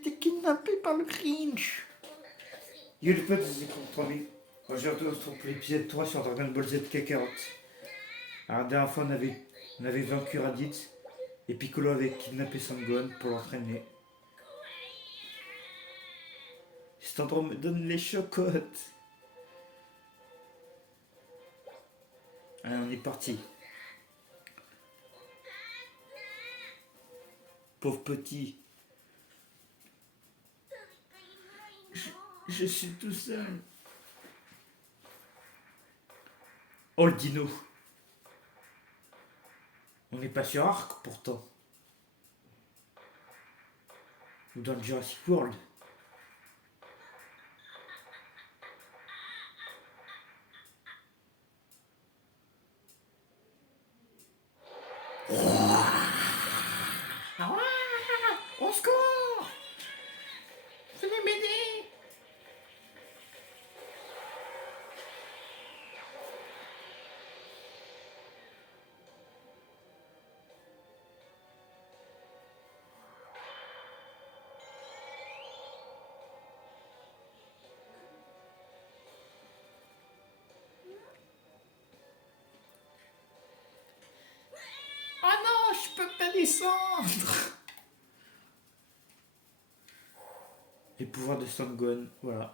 été kidnappé par le Grinch. Yo les potes, c'est contre lui. Aujourd'hui, on se retrouve pour l'épisode 3 sur Dragon Ball Z Kakarot. Alors, la dernière fois, on avait vaincu Raditz et Piccolo avait kidnappé Sangohan pour l'entraîner. Cet endroit me donne les chocottes. Allez, on est parti. Pauvre petit. Je suis tout seul. Oh le dino. On n'est pas sur Arc pourtant. Ou dans le Jurassic World. Au secours! Venez m'aider! Oh non, je peux pas descendre! Les pouvoirs de Sangohan, voilà.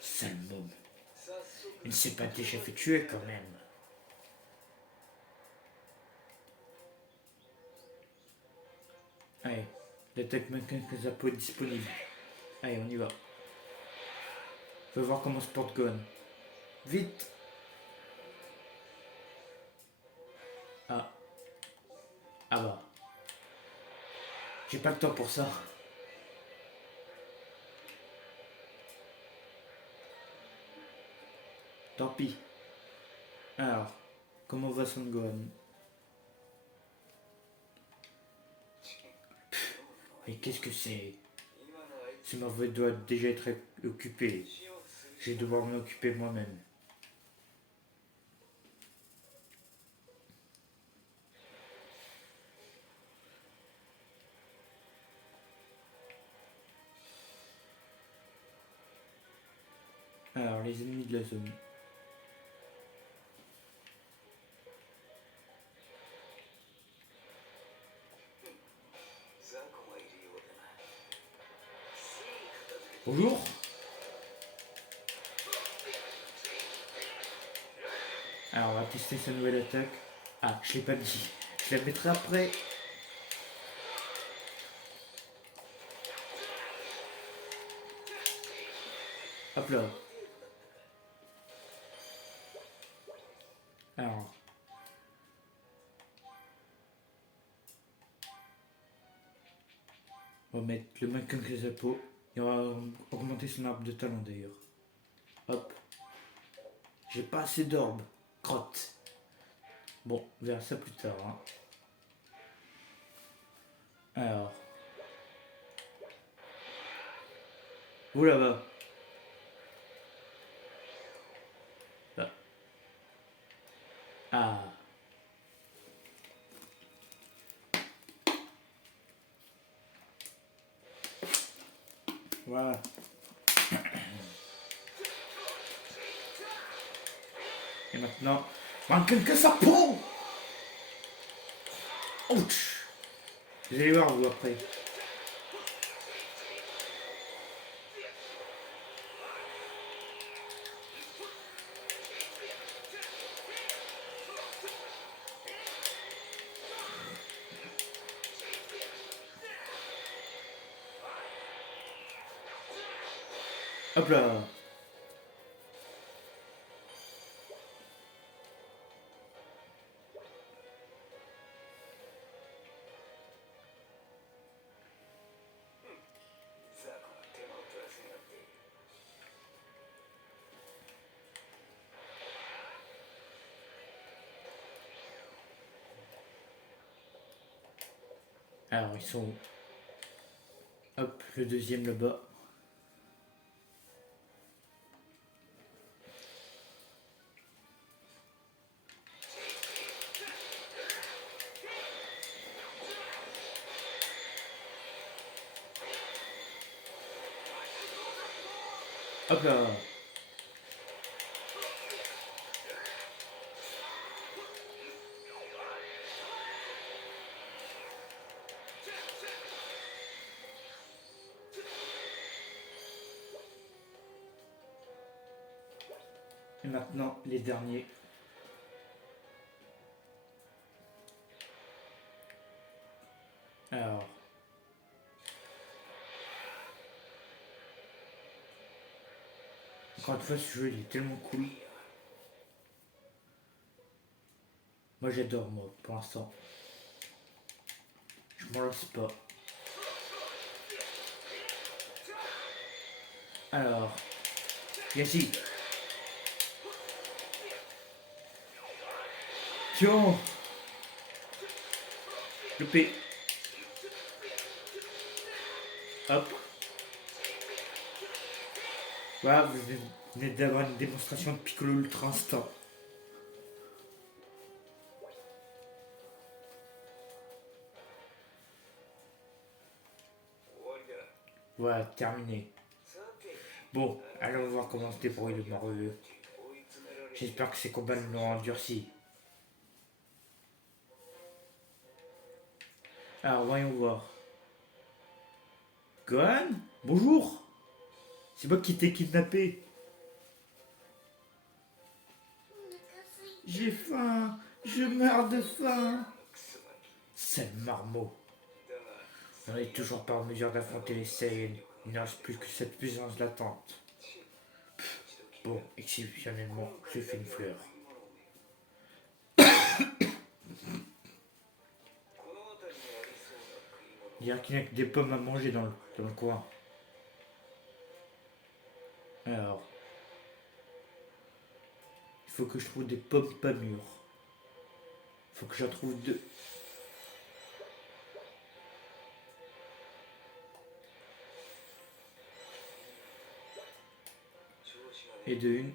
Sale môme. Il ne s'est pas déjà fait tuer quand même. Allez, l'attaque mécanique Zapo est disponible. Allez, on y va. Faut voir comment se porte Gohan. Vite! Ah. Ah bah. J'ai pas le temps pour ça. Tant pis. Alors, comment va Son Gohan? Mais qu'est-ce que c'est? Ce mauvais doit déjà être occupé. Je vais devoir m'en occuper moi-même. Alors, les ennemis de la zone. Bonjour. Alors, on va tester sa nouvelle attaque. Ah, je l'ai pas dit. Je la mettrai après. Hop là. Alors. On va mettre le mannequin Crésapo. Et on va augmenter son arbre de talent d'ailleurs. Hop. J'ai pas assez d'orbes. Crotte. Bon, on verra ça plus tard. Hein. Alors. Où là-bas? Là. Ah. Voilà. Et maintenant, manque que sa peau. Ouch. Vous allez voir vous après. Hop là. Alors ils sont... Hop, le deuxième là-bas. Hop là. Et maintenant, les derniers. Alors. Encore une fois, ce jeu, il est tellement cool. Moi, j'adore, moi, pour l'instant. Je m'en lasse pas. Alors. Yassi. Tiens. Loupé. Hop. Voilà, vous venez d'avoir une démonstration de Piccolo Ultra Instinct. Voilà, terminé. Bon, allons voir comment se débrouille le morveux. J'espère que ces combats nous l'ont endurci. Alors, voyons voir. Gohan, bonjour. C'est moi qui t'ai kidnappé. J'ai faim. Je meurs de faim. Sale marmot. On n'est toujours pas en mesure d'affronter les Saiyans. Il ne reste plus que cette puissance latente. Bon, exceptionnellement, je fais une fleur. Il dirait qu'il n'y a que des pommes à manger dans le coin. Alors, il faut que je trouve des pommes pas mûres. Il faut que j'en trouve deux. Et de une.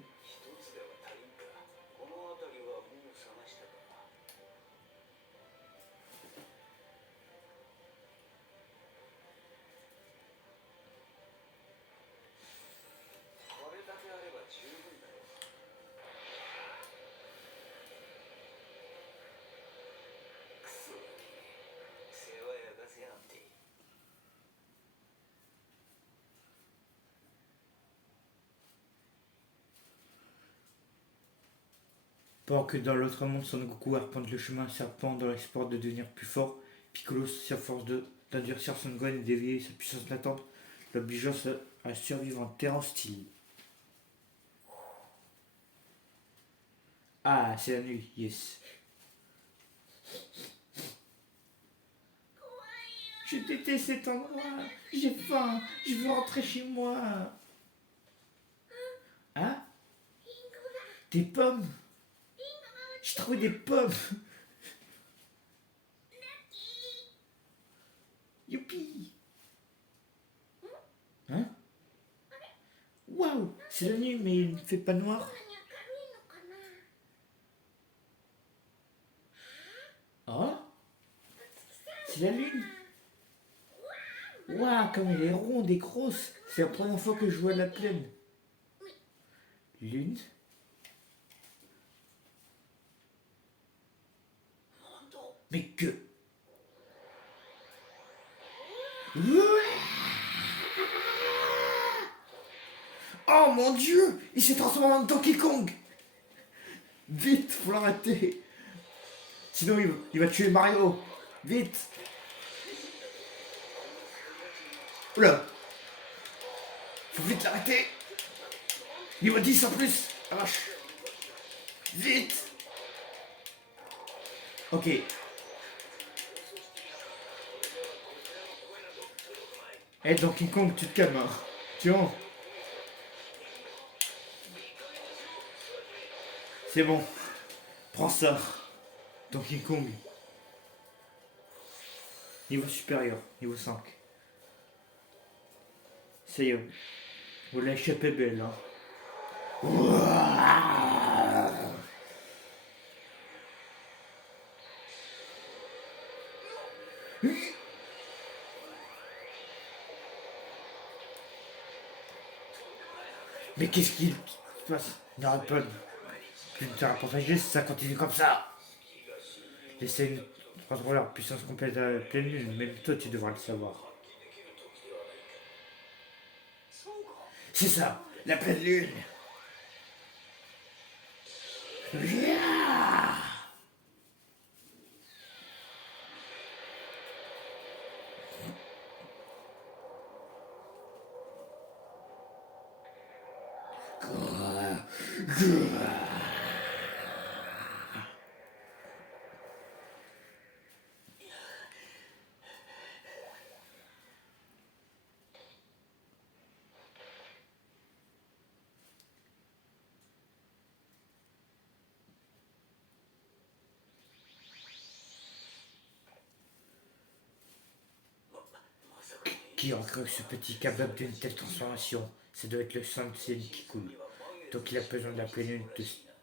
Pendant que dans l'autre monde, Son Goku arpente le chemin serpent dans l'espoir de devenir plus fort, Piccolo s'efforce d'endurcir Son Gohan et d'éveiller sa puissance latente, l'obligeant à survivre en terre hostile. Ah, c'est la nuit, yes. Je déteste cet endroit, j'ai faim, je veux rentrer chez moi. Hein? Des pommes? J'ai trouvé des pommes. Youpi. Hein? Waouh, c'est la nuit, mais il ne fait pas noir. Oh, c'est la lune. Waouh, comme elle est ronde et grosse. C'est la première fois que je vois la pleine. Lune. Mais que... Oh mon dieu, il s'est transformé en Donkey Kong. Vite, faut l'arrêter. Sinon il va tuer Mario. Vite. Oula. Faut vite l'arrêter. Niveau 10 en plus. Ah vache. Vite. Ok. Eh Donkey Kong, tu te calmes. Hein. Tiens. C'est bon. Prends ça. Donkey Kong. Niveau supérieur. Niveau 5. Ça y est. Vous l'avez échappé belle. Hein. Mais qu'est-ce qu'il se passe? N'arrête pas de me faire partager si ça continue comme ça. J'essaie de contrôler leur puissance complète à la pleine lune, même toi tu devras le savoir. C'est ça, la pleine lune. Qui aurait cru que ce petit capable d'une telle transformation? Ça doit être le sang de Céline qui coule. Donc il a besoin de la pleine lune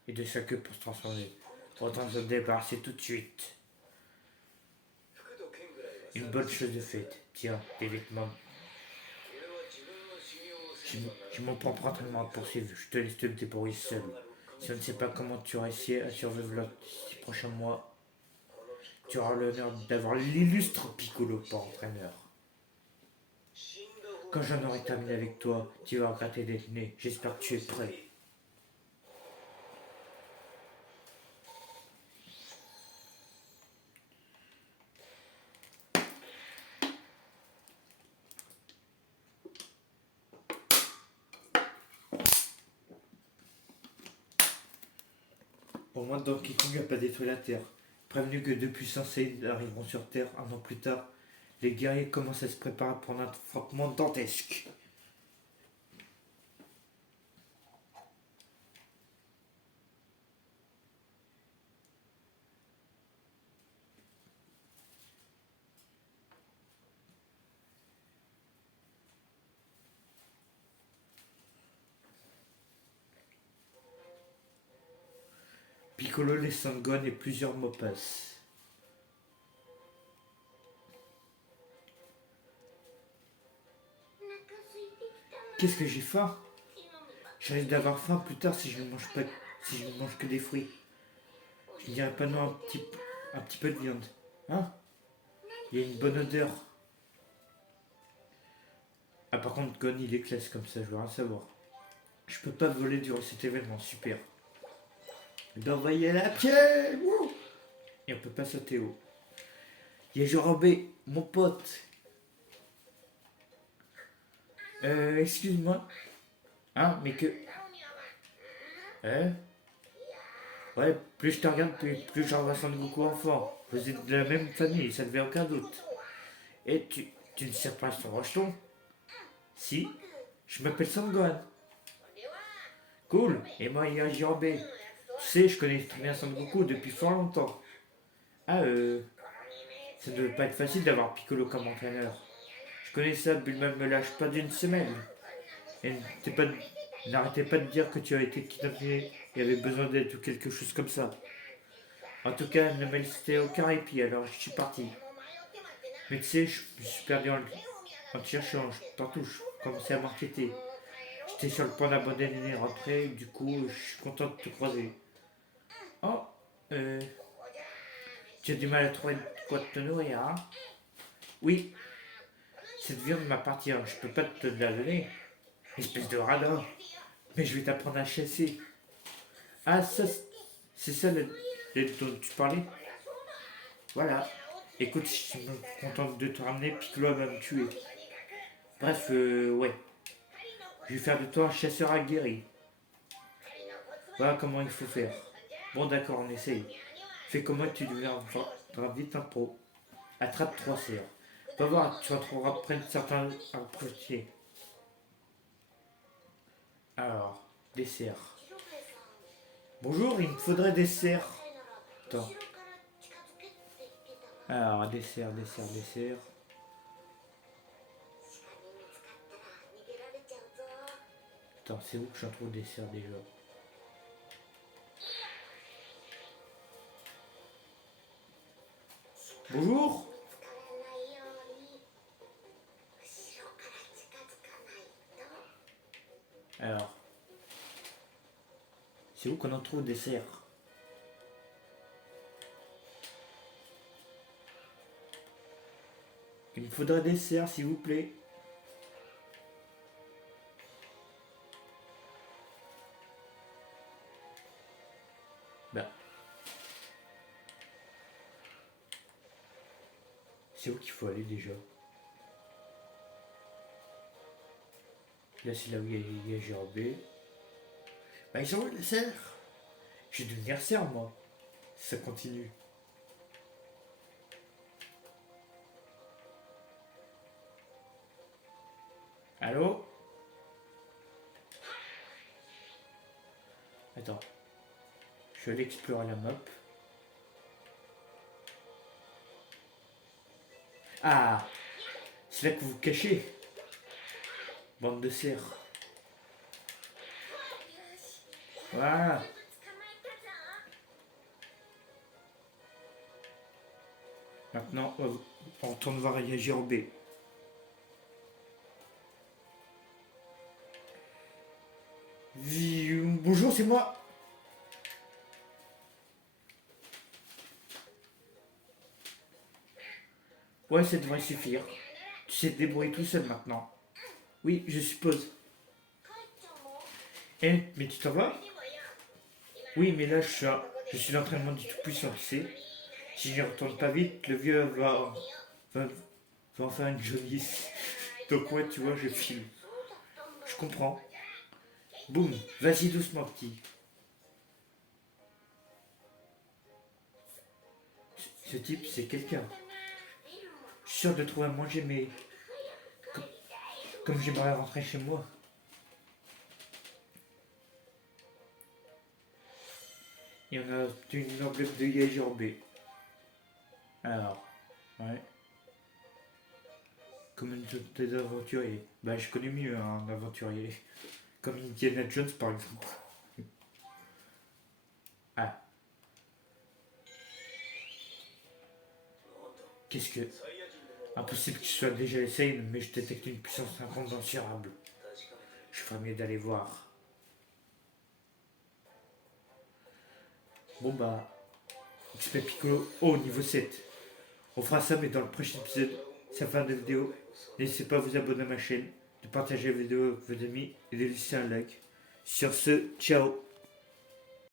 et de sa queue pour se transformer. Autant se débarrasser tout de suite. Une bonne chose de faite. Tiens, des vêtements. Je m'en prends pratiquement à poursuivre. Je te laisse te débrouiller seul. Si on ne sait pas comment tu auras essayé à survivre les 6 prochains mois, tu auras l'honneur d'avoir l'illustre Piccolo pour entraîneur. Quand j'en aurai terminé avec toi, tu vas regretter d'être né. J'espère que tu es prêt. Au moins Donkey Kong n'a pas détruit la Terre. Prévenu que deux puissants Saiyans arriveront sur Terre un an plus tard, les guerriers commencent à se préparer pour un affrontement dantesque. Piccolo, les Sangohan et plusieurs mots passent. Qu'est-ce que j'ai faim? Je risque d'avoir faim plus tard si je ne mange pas, si je ne mange que des fruits. Je ne dirais pas non un petit peu de viande. Hein? Il y a une bonne odeur. Ah par contre Gon il est classe comme ça, je veux rien savoir. Je peux pas voler durant cet événement, super. D'envoyer la pied. Et on peut pas sauter haut. Il y a Jorobé, mon pote. Excuse-moi. Hein, mais que. Hein? Ouais, plus je te regarde, plus je revois Son Goku enfant. Vous êtes de la même famille, ça ne fait aucun doute. Et tu ne sers pas son rejeton? Si, je m'appelle Sangohan. Cool, et moi il y a Jorobé. Tu sais, je connais très bien Son Goku depuis fort longtemps. Ah, ça ne devait pas être facile d'avoir Piccolo comme entraîneur. Je connais ça, Bulma me lâche pas d'une semaine. Et n'arrêtez pas de dire que tu as été kidnappé et avait besoin d'aide ou quelque chose comme ça. En tout cas, elle ne m'a laissé aucun répit, alors je suis parti. Mais tu sais, je me suis perdu en te cherchant, tantôt je commençais à m'inquiéter. J'étais sur le point d'abandonner et rentrer, du coup, je suis content de te croiser. Oh, tu as du mal à trouver de quoi te nourrir, hein? Oui, cette viande m'appartient, je peux pas te la donner. Espèce de radin. Mais je vais t'apprendre à chasser. Ah, ça, c'est ça l'aide dont tu parlais? Voilà. Écoute, je suis contente de te ramener, Piccolo va me tuer. Bref, ouais. Je vais faire de toi un chasseur aguerri. Voilà comment il faut faire. Bon, d'accord, on essaye. Fais comment tu deviendras vite un pro. Attrape 3 cerfs. Va voir, tu retrouveras près de certains approchés. Alors, des cerfs. Bonjour, il me faudrait des cerfs. Attends. Alors, des cerfs. Attends, c'est où que j'en trouve des cerfs déjà? Bonjour. Alors, C'est où qu'on en trouve des cerfs? Il me faudrait des cerfs, s'il vous plaît. Bah. C'est où qu'il faut aller déjà? Là, c'est là où il y a GRB. Bah, ils sont où les cerfs? Je vais devenir cerf, moi. Si ça continue. Allô? Attends. Je vais aller explorer la map. Ah! C'est là que vous vous cachez. Bande de cerfs. Voilà. Maintenant, on retourne voir GRB. Bonjour, c'est moi. Ouais, ça devrait suffire. Tu sais te débrouiller tout seul maintenant. Oui, je suppose. Eh, mais tu t'en vas? Oui, mais là, je suis l'entraînement du Tout-Puissant, tu sais. Si je ne retourne pas vite, le vieux va, va en faire une jolie. Donc, ouais, tu vois, je file. Je comprends. Boum, vas-y doucement, petit. Ce type, c'est quelqu'un. Je suis sûr de trouver à manger, mais comme j'aimerais rentrer chez moi. Et on a une enveloppe de GRB. Alors, ouais. Communauté d'aventuriers. Bah, je connais mieux un aventurier. Comme Indiana Jones, par exemple. Ah. Qu'est-ce que... Impossible que ce soit déjà essayé, mais je détecte une puissance incommensurable. Je ferais mieux d'aller voir. Bon bah... XP Piccolo, oh, niveau 7. On fera ça, mais dans le prochain épisode. C'est la fin de la vidéo. N'hésitez pas à vous abonner à ma chaîne, de partager la vidéo avec vos amis et de laisser un like. Sur ce, ciao.